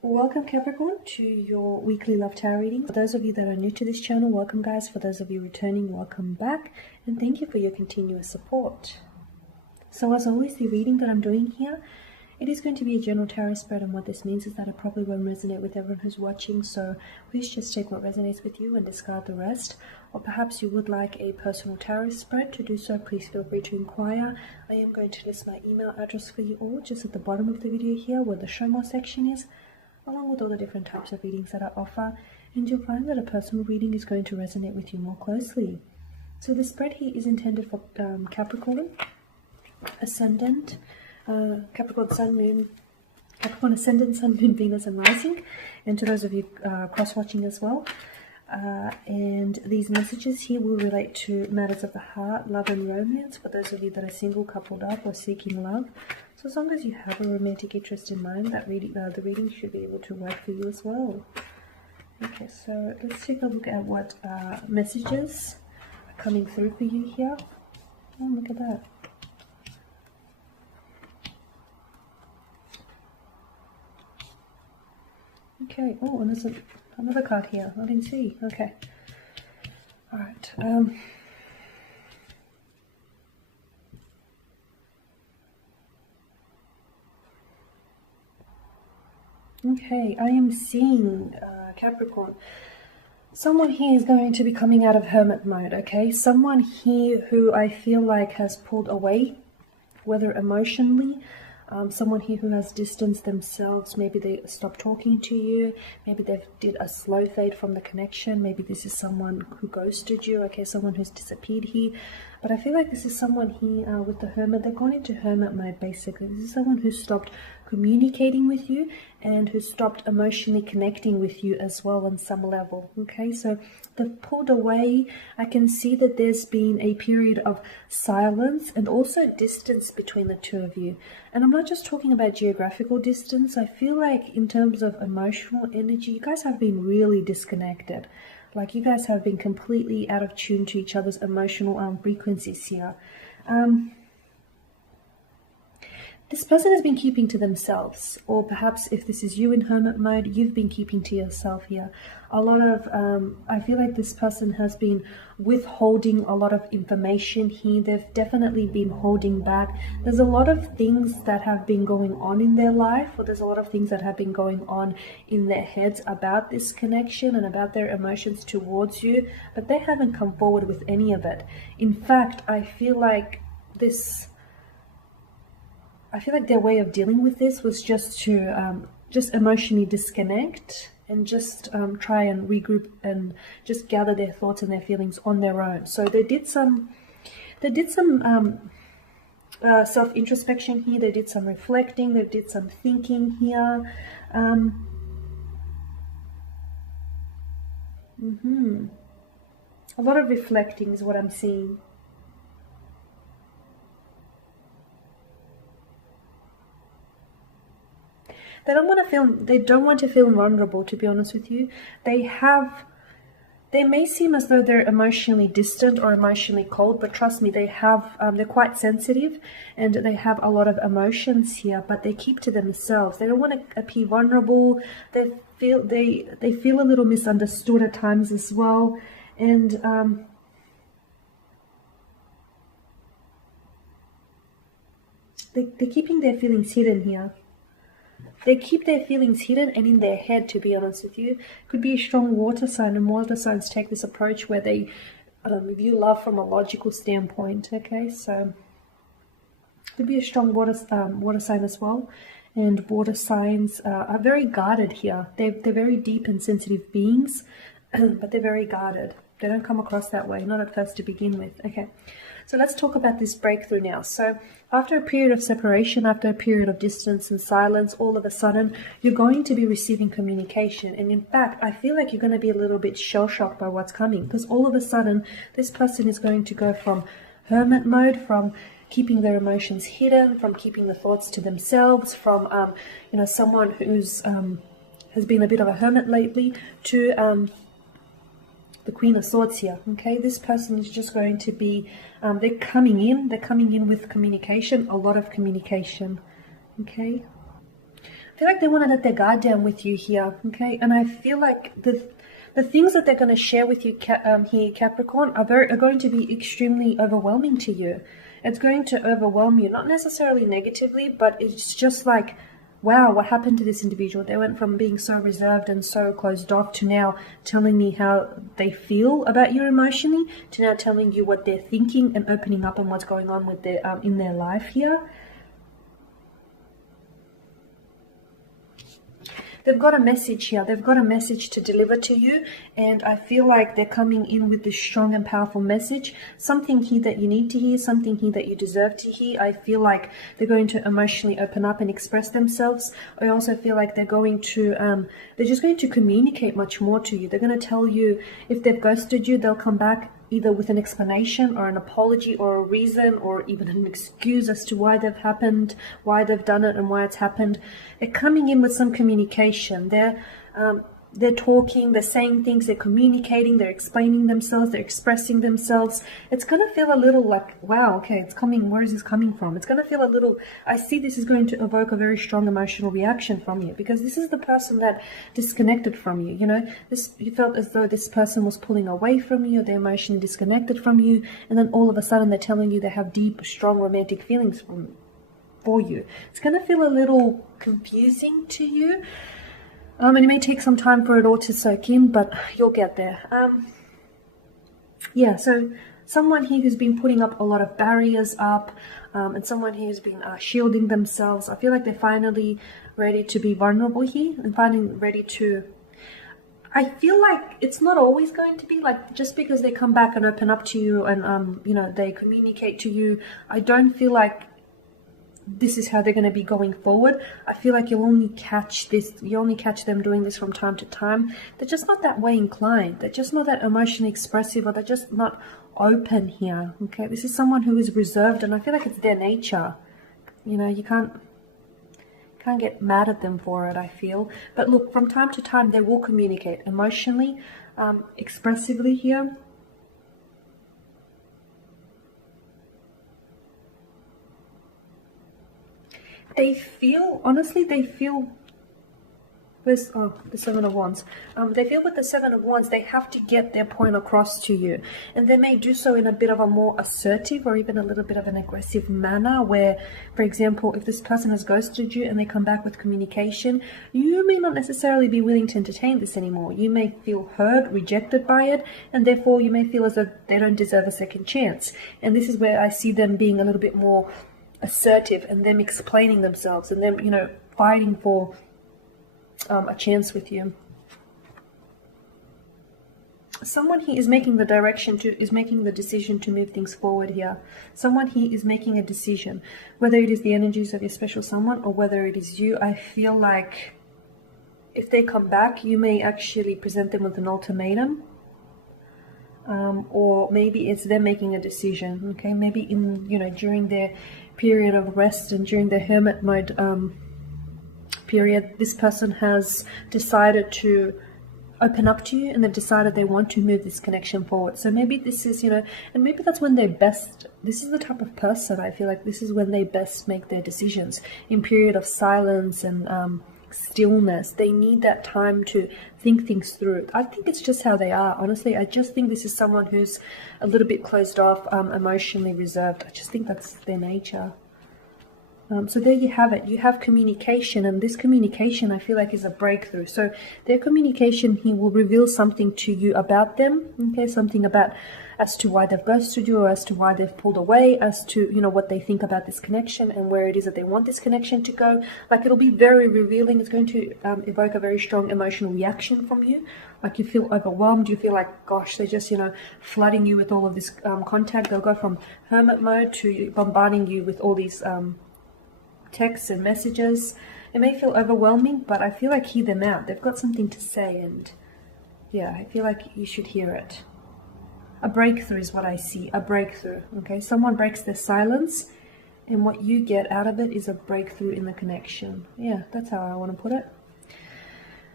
Welcome Capricorn to your weekly love tarot reading. For those of you that are new to this channel, welcome guys. For those of you returning, welcome back. And thank you for your continuous support. So as always, the reading that I'm doing here, it is going to be a general tarot spread, and what this means is that it probably won't resonate with everyone who's watching. So please just take what resonates with you and discard the rest. Or perhaps you would like a personal tarot spread. To do so, please feel free to inquire. I am going to list my email address for you all just at the bottom of the video here where the show more section is, along with all the different types of readings that I offer, and you'll find that a personal reading is going to resonate with you more closely. So the spread here is intended for Capricorn, Ascendant, Capricorn Sun, Moon, Capricorn Ascendant, Sun, Moon, Venus, and Rising, and to those of you cross-watching as well. And these messages here will relate to matters of the heart, love, and romance for those of you that are single, coupled up, or seeking love. So as long as you have a romantic interest in mind, that the reading should be able to work for you as well. Okay, so let's take a look at what messages are coming through for you here. Oh, look at that. Okay, oh, and there's another card here. I didn't see. Okay. Alright. Okay, I am seeing Capricorn. Someone here is going to be coming out of hermit mode, okay? Someone here who I feel like has pulled away, whether emotionally. Someone here who has distanced themselves. Maybe they stopped talking to you. Maybe they did a slow fade from the connection. Maybe this is someone who ghosted you. Okay, someone who's disappeared here. But I feel like this is someone here with the hermit. They've gone into hermit mode basically. This is someone who stopped communicating with you and who stopped emotionally connecting with you as well on some level. Okay, so they've pulled away. I can see that there's been a period of silence and also distance between the two of you. And I'm not just talking about geographical distance. I feel like in terms of emotional energy, you guys have been really disconnected. Like you guys have been completely out of tune to each other's emotional frequencies here. This person has been keeping to themselves, or perhaps if this is you in hermit mode, you've been keeping to yourself here. A lot of, I feel like this person has been withholding a lot of information here. They've definitely been holding back. There's a lot of things that have been going on in their life, or there's a lot of things that have been going on in their heads about this connection and about their emotions towards you, but they haven't come forward with any of it. In fact, I feel like their way of dealing with this was just to just emotionally disconnect and just try and regroup and just gather their thoughts and their feelings on their own. So they did some self-introspection here. They did some reflecting. They did some thinking here. A lot of reflecting is what I'm seeing. They don't want to feel vulnerable, to be honest with you. They may seem as though they're emotionally distant or emotionally cold, but trust me, they're quite sensitive and they have a lot of emotions here, but they keep to themselves. They don't want to appear vulnerable. They feel a little misunderstood at times as well. And they're keeping their feelings hidden here. They keep their feelings hidden and in their head, to be honest with you. Could be a strong water sign, and water signs take this approach where they view love from a logical standpoint. Okay, so could be a strong water sign as well. And water signs are very guarded here. They're very deep and sensitive beings, but they're very guarded. They don't come across that way, not at first to begin with. Okay, so let's talk about this breakthrough now. So after a period of separation, after a period of distance and silence, all of a sudden, you're going to be receiving communication. And in fact, I feel like you're going to be a little bit shell-shocked by what's coming, because all of a sudden, this person is going to go from hermit mode, from keeping their emotions hidden, from keeping the thoughts to themselves, from someone who's has been a bit of a hermit lately, to the Queen of Swords here. Okay, this person is just going to be they're coming in with communication, a lot of communication. Okay, I feel like they want to let their guard down with you here, okay? And I feel like the things that they're going to share with you here, Capricorn, are going to be extremely overwhelming to you. It's going to overwhelm you, not necessarily negatively, but it's just like, wow, what happened to this individual? They went from being so reserved and so closed off to now telling me how they feel about you emotionally, to now telling you what they're thinking and opening up on what's going on with their in their life here. They've got a message here. They've got a message to deliver to you. And I feel like they're coming in with this strong and powerful message. Something here that you need to hear. Something here that you deserve to hear. I feel like they're going to emotionally open up and express themselves. I also feel like they're going to, they're just going to communicate much more to you. They're going to tell you if they've ghosted you, they'll come back either with an explanation or an apology or a reason or even an excuse as to why they've happened, why they've done it and why it's happened. They're coming in with some communication. They're talking, they're saying things, they're communicating, they're explaining themselves, they're expressing themselves. It's going to feel a little like, wow, okay, it's coming, where is this coming from? It's going to feel a little, I see this is going to evoke a very strong emotional reaction from you, because this is the person that disconnected from you, you know. You felt as though this person was pulling away from you, they're emotionally disconnected from you, and then all of a sudden they're telling you they have deep, strong romantic feelings for you. It's going to feel a little confusing to you. And it may take some time for it all to soak in, but you'll get there. Yeah, so someone here who's been putting up a lot of barriers up, and someone here who's been shielding themselves. I feel like they're finally ready to be vulnerable here, and finally ready to... I feel like it's not always going to be like, just because they come back and open up to you and, you know, they communicate to you, I don't feel like this is how they're going to be going forward. I feel like you'll only catch them doing this from time to time. They're just not that way inclined. They're just not that emotionally expressive, or they're just not open here. Okay, this is someone who is reserved, and I feel like it's their nature. You know, you can't get mad at them for it, I feel. But look, from time to time they will communicate emotionally, expressively here. They feel, honestly, they feel with, the Seven of Wands. They feel with the Seven of Wands, they have to get their point across to you. And they may do so in a bit of a more assertive or even a little bit of an aggressive manner where, for example, if this person has ghosted you and they come back with communication, you may not necessarily be willing to entertain this anymore. You may feel hurt, rejected by it, and therefore you may feel as though they don't deserve a second chance. And this is where I see them being a little bit more assertive, and them explaining themselves, and them, you know, fighting for a chance with you. Someone here is making the decision to move things forward here. Someone here is making a decision, whether it is the energies of your special someone or whether it is you. I feel like if they come back, you may actually present them with an ultimatum. Or maybe it's them making a decision, okay? Maybe in, you know, during their period of rest and during the hermit mode period, this person has decided to open up to you, and they've decided they want to move this connection forward. So maybe this is, you know, and maybe that's when they're best. This is the type of person, I feel like this is when they best make their decisions, in period of silence and stillness. They need that time to think things through. I think it's just how they are, honestly. I just think this is someone who's a little bit closed off, emotionally reserved. I just think that's their nature. So there you have it. You have communication, and this communication I feel like is a breakthrough. So their communication here will reveal something to you about them, okay? Something about as to why they've ghosted you, or as to why they've pulled away, as to, you know, what they think about this connection and where it is that they want this connection to go. Like, it'll be very revealing. It's going to evoke a very strong emotional reaction from you. Like, you feel overwhelmed. You feel like, gosh, they're just, you know, flooding you with all of this contact. They'll go from hermit mode to bombarding you with all these texts and messages. It may feel overwhelming, but I feel like hear them out. They've got something to say, and yeah, I feel like you should hear it. A breakthrough is what I see, a breakthrough, okay? Someone breaks their silence, and what you get out of it is a breakthrough in the connection. Yeah, that's how I want to put it.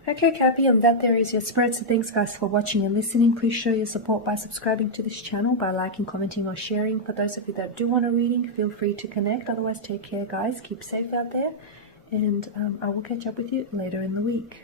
Okay, Cappy, and that there is your spread. So thanks, guys, for watching and listening. Please show your support by subscribing to this channel, by liking, commenting, or sharing. For those of you that do want a reading, feel free to connect. Otherwise, take care, guys. Keep safe out there, and I will catch up with you later in the week.